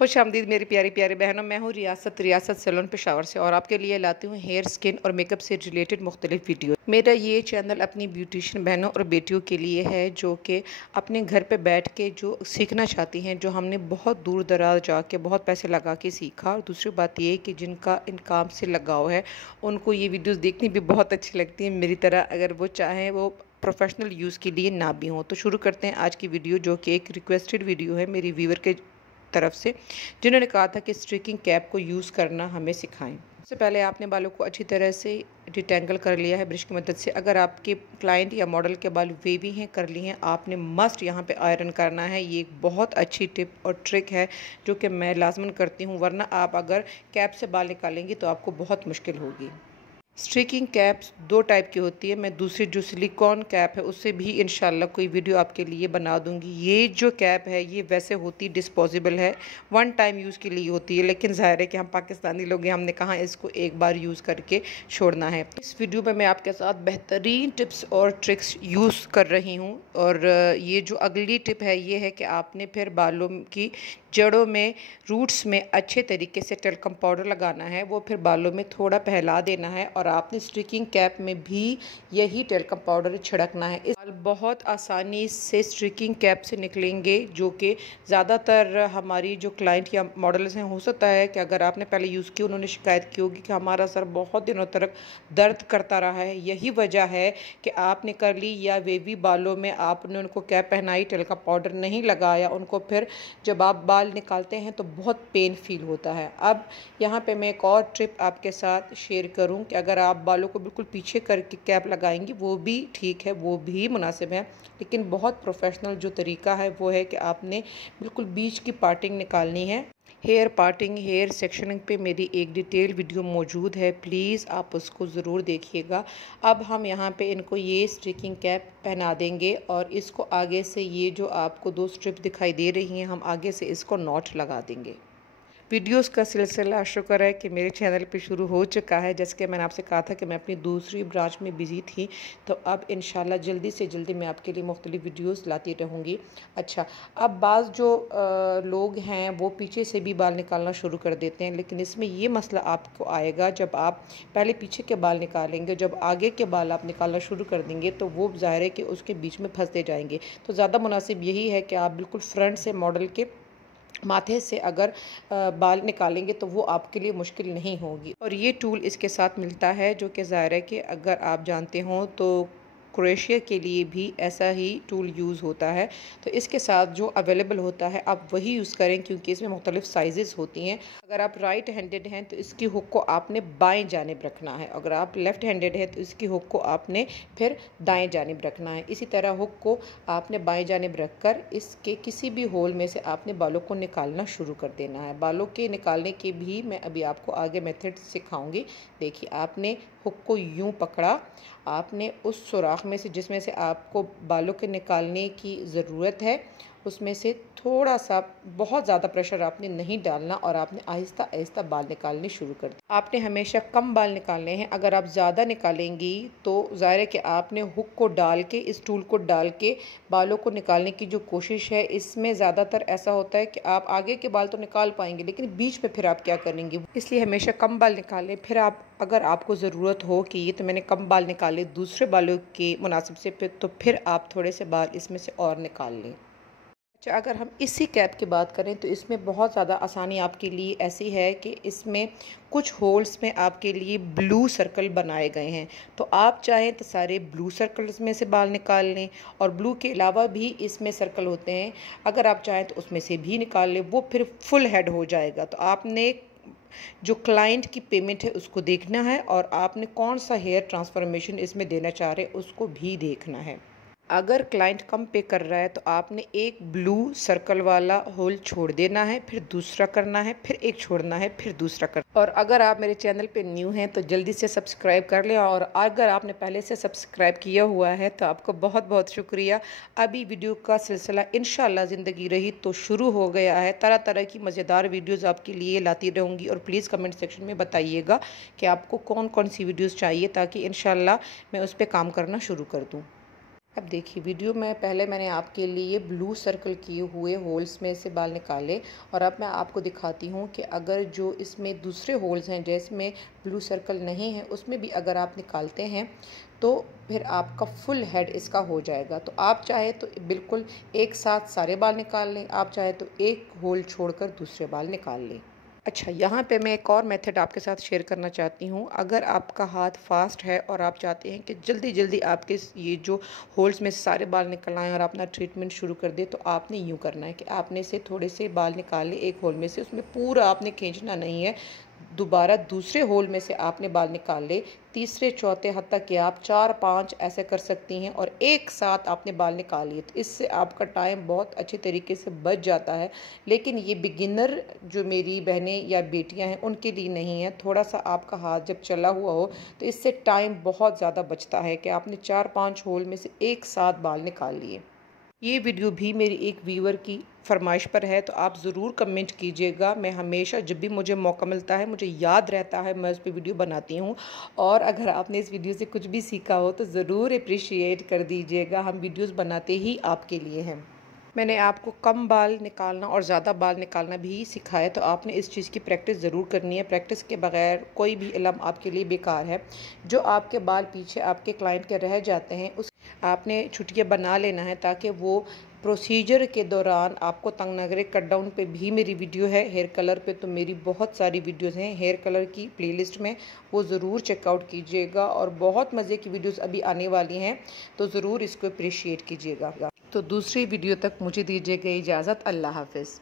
खुश आमदीद मेरी प्यारी प्यारी बहनों। मैं हूँ रियासत सैलून पेशावर से और आपके लिए लाती हूँ हेयर स्किन और मेकअप से रिलेटेड मुख्तलिफ वीडियो। मेरा ये चैनल अपनी ब्यूटिशियन बहनों और बेटियों के लिए है जो कि अपने घर पे बैठ के जो सीखना चाहती हैं, जो हमने बहुत दूर दराज जाके बहुत पैसे लगा के सीखा। और दूसरी बात ये कि जिनका इन काम से लगाव है उनको ये वीडियोज़ देखनी भी बहुत अच्छी लगती हैं, मेरी तरह, अगर वो चाहें वो प्रोफेशनल यूज़ के लिए ना भी हों। तो शुरू करते हैं आज की वीडियो, जो कि एक रिक्वेस्टेड वीडियो है मेरी व्यूवर के तरफ से, जिन्होंने कहा था कि स्ट्रिकिंग कैप को यूज़ करना हमें सिखाएं। सबसे पहले आपने बालों को अच्छी तरह से डिटेंगल कर लिया है ब्रश की मदद से। अगर आपके क्लाइंट या मॉडल के बाल वेवी हैं, कर ली हैं, आपने मस्ट यहाँ पे आयरन करना है। ये एक बहुत अच्छी टिप और ट्रिक है जो कि मैं लाजमन करती हूँ, वरना आप अगर कैप से बाल निकालेंगी तो आपको बहुत मुश्किल होगी। स्ट्रिकिंग कैप्स दो टाइप की होती है। मैं दूसरी जो सिलिकॉन कैप है उससे भी इंशाल्लाह कोई वीडियो आपके लिए बना दूंगी। ये जो कैप है ये वैसे होती डिस्पोजेबल है, वन टाइम यूज़ के लिए होती है, लेकिन ज़ाहिर है कि हम पाकिस्तानी लोग हैं, हमने कहा इसको एक बार यूज़ करके छोड़ना है। इस वीडियो में मैं आपके साथ बेहतरीन टिप्स और ट्रिक्स यूज़ कर रही हूँ। और ये जो अगली टिप है ये है कि आपने फिर बालों की जड़ों में, रूट्स में अच्छे तरीके से टेल्कम पाउडर लगाना है। वो फिर बालों में थोड़ा फैला देना है और आपने स्ट्रिकिंग कैप में भी यही टेल्कम पाउडर छिड़कना है। इस बाल बहुत आसानी से स्ट्रिकिंग कैप से निकलेंगे, जो कि ज़्यादातर हमारी जो क्लाइंट या मॉडल्स हैं, हो सकता है कि अगर आपने पहले यूज़ की उन्होंने शिकायत की होगी कि हमारा सर बहुत दिनों तक दर्द करता रहा है। यही वजह है कि आपने कर ली या वेवी बालों में आपने उनको कैप पहनाई, टेल्कम पाउडर नहीं लगाया, उनको फिर जब आप बाल निकालते हैं तो बहुत पेन फील होता है। अब यहाँ पे मैं एक और ट्रिप आपके साथ शेयर करूँ कि अगर आप बालों को बिल्कुल पीछे करके कैप लगाएंगी वो भी ठीक है, वो भी मुनासिब है, लेकिन बहुत प्रोफेशनल जो तरीका है वो है कि आपने बिल्कुल बीच की पार्टिंग निकालनी है। हेयर पार्टिंग, हेयर सेक्शनिंग पे मेरी एक डिटेल वीडियो मौजूद है, प्लीज़ आप उसको ज़रूर देखिएगा। अब हम यहाँ पे इनको ये स्ट्रिकिंग कैप पहना देंगे और इसको आगे से, ये जो आपको दो स्ट्रिप दिखाई दे रही हैं, हम आगे से इसको नॉट लगा देंगे। वीडियोस का सिलसिला शुक्र है कि मेरे चैनल पे शुरू हो चुका है। जैसे कि मैंने आपसे कहा था कि मैं अपनी दूसरी ब्रांच में बिज़ी थी, तो अब इंशाल्लाह जल्दी से जल्दी मैं आपके लिए मुख्तलिफ वीडियोस लाती रहूँगी। अच्छा, अब बाज़ जो लोग हैं वो पीछे से भी बाल निकालना शुरू कर देते हैं, लेकिन इसमें ये मसला आपको आएगा जब आप पहले पीछे के बाल निकालेंगे, जब आगे के बाल आप निकालना शुरू कर देंगे तो वो ज़ाहिर है कि उसके बीच में फंसते जाएंगे। तो ज़्यादा मुनासिब यही है कि आप बिल्कुल फ्रंट से, मॉडल के माथे से अगर बाल निकालेंगे तो वो आपके लिए मुश्किल नहीं होगी। और ये टूल इसके साथ मिलता है, जो कि ज़ाहिर है कि अगर आप जानते हो तो क्रोशिया के लिए भी ऐसा ही टूल यूज़ होता है। तो इसके साथ जो अवेलेबल होता है आप वही यूज़ करें, क्योंकि इसमें मुख्तलिफ साइज़ेस होती हैं। अगर आप राइट हैंडेड हैं तो इसकी हुक को आपने बाएं जानिब रखना है, अगर आप लेफ़्ट हैंडेड हैं तो इसकी हुक को आपने फिर दाएं जानिब रखना है। इसी तरह हुक को आपने बाएं जानिब रख कर इसके किसी भी होल में से आपने बालों को निकालना शुरू कर देना है। बालों के निकालने के भी मैं अभी आपको आगे मेथड सिखाऊंगी। देखिए, आपने हुक को यूँ पकड़ा, आपने उस सुराख में से जिसमें से आपको बालों के निकालने की ज़रूरत है उसमें से थोड़ा सा, बहुत ज़्यादा प्रेशर आपने नहीं डालना और आपने आहिस्ता आहिस्ता बाल निकालने शुरू कर दिए। आपने हमेशा कम बाल निकालने हैं। अगर आप ज़्यादा निकालेंगी तो ज़ाहिर है कि आपने हुक को डाल के, इस टूल को डाल के बालों को निकालने की जो कोशिश है, इसमें ज़्यादातर ऐसा होता है कि आप आगे के बाल तो निकाल पाएंगे लेकिन बीच में फिर आप क्या करेंगे। इसलिए हमेशा कम बाल निकालें। फिर आप, अगर आपको ज़रूरत हो कि ये तो मैंने कम बाल निकाले दूसरे बालों के मुनासिब से, फिर आप थोड़े से बाल इसमें से और निकाल लें। अच्छा, अगर हम इसी कैप की बात करें तो इसमें बहुत ज़्यादा आसानी आपके लिए ऐसी है कि इसमें कुछ होल्स में आपके लिए ब्लू सर्कल बनाए गए हैं। तो आप चाहें तो सारे ब्लू सर्कल्स में से बाल निकाल लें, और ब्लू के अलावा भी इसमें सर्कल होते हैं, अगर आप चाहें तो उसमें से भी निकाल लें, वो फिर फुल हेड हो जाएगा। तो आपने जो क्लाइंट की पेमेंट है उसको देखना है और आपने कौन सा हेयर ट्रांसफॉर्मेशन इसमें देना चाह रहे हैं उसको भी देखना है। अगर क्लाइंट कम पे कर रहा है तो आपने एक ब्लू सर्कल वाला होल छोड़ देना है, फिर दूसरा करना है, फिर एक छोड़ना है, फिर दूसरा करना। और अगर आप मेरे चैनल पे न्यू हैं तो जल्दी से सब्सक्राइब कर लें, और अगर आपने पहले से सब्सक्राइब किया हुआ है तो आपको बहुत बहुत शुक्रिया। अभी वीडियो का सिलसिला इंशाल्लाह ज़िंदगी रही तो शुरू हो गया है। तरह तरह की मज़ेदार वीडियोज़ आपके लिए लाती रहूँगी, और प्लीज़ कमेंट सेक्शन में बताइएगा कि आपको कौन कौन सी वीडियोज़ चाहिए, ताकि इंशाल्लाह मैं उस पर काम करना शुरू कर दूँ। अब देखिए वीडियो में पहले मैंने आपके लिए ब्लू सर्कल किए हुए होल्स में से बाल निकाले और अब मैं आपको दिखाती हूँ कि अगर जो इसमें दूसरे होल्स हैं जिसमें ब्लू सर्कल नहीं है उसमें भी अगर आप निकालते हैं तो फिर आपका फुल हेड इसका हो जाएगा। तो आप चाहे तो बिल्कुल एक साथ सारे बाल निकाल लें, आप चाहे तो एक होल छोड़कर दूसरे बाल निकाल लें। अच्छा, यहाँ पे मैं एक और मेथड आपके साथ शेयर करना चाहती हूँ। अगर आपका हाथ फास्ट है और आप चाहते हैं कि जल्दी जल्दी आपके ये जो होल्स में सारे बाल निकल आएँ और अपना ट्रीटमेंट शुरू कर दे, तो आपने यूँ करना है कि आपने से थोड़े से बाल निकाले एक होल में से, उसमें पूरा आपने खींचना नहीं है। दोबारा दूसरे होल में से आपने बाल निकाल ले, तीसरे चौथे हद तक कि आप 4-5 ऐसे कर सकती हैं और एक साथ आपने बाल निकाल लिए। तो इससे आपका टाइम बहुत अच्छे तरीके से बच जाता है। लेकिन ये बिगिनर जो मेरी बहनें या बेटियां हैं उनके लिए नहीं है। थोड़ा सा आपका हाथ जब चला हुआ हो तो इससे टाइम बहुत ज़्यादा बचता है कि आपने 4-5 होल में से एक साथ बाल निकाल लिए। ये वीडियो भी मेरी एक व्यूअर की फरमाइश पर है, तो आप ज़रूर कमेंट कीजिएगा। मैं हमेशा जब भी मुझे मौका मिलता है, मुझे याद रहता है, मैं उस पर वीडियो बनाती हूँ। और अगर आपने इस वीडियो से कुछ भी सीखा हो तो ज़रूर अप्रिशिएट कर दीजिएगा। हम वीडियोस बनाते ही आपके लिए हैं। मैंने आपको कम बाल निकालना और ज़्यादा बाल निकालना भी सिखाया, तो आपने इस चीज़ की प्रैक्टिस ज़रूर करनी है। प्रैक्टिस के बगैर कोई भी इल्म आपके लिए बेकार है। जो आपके बाल पीछे आपके क्लाइंट के रह जाते हैं उस आपने छुट्टियाँ बना लेना है ताकि वो प्रोसीजर के दौरान आपको तंग न करे। कट डाउन पे भी मेरी वीडियो है, हेयर कलर पे तो मेरी बहुत सारी वीडियोस हैं हेयर कलर की प्लेलिस्ट में, वो ज़रूर चेकआउट कीजिएगा। और बहुत मज़े की वीडियोस अभी आने वाली हैं, तो ज़रूर इसको अप्रिशिएट कीजिएगा। तो दूसरी वीडियो तक मुझे दीजिएगा इजाज़त। अल्लाह हाफ़िज़।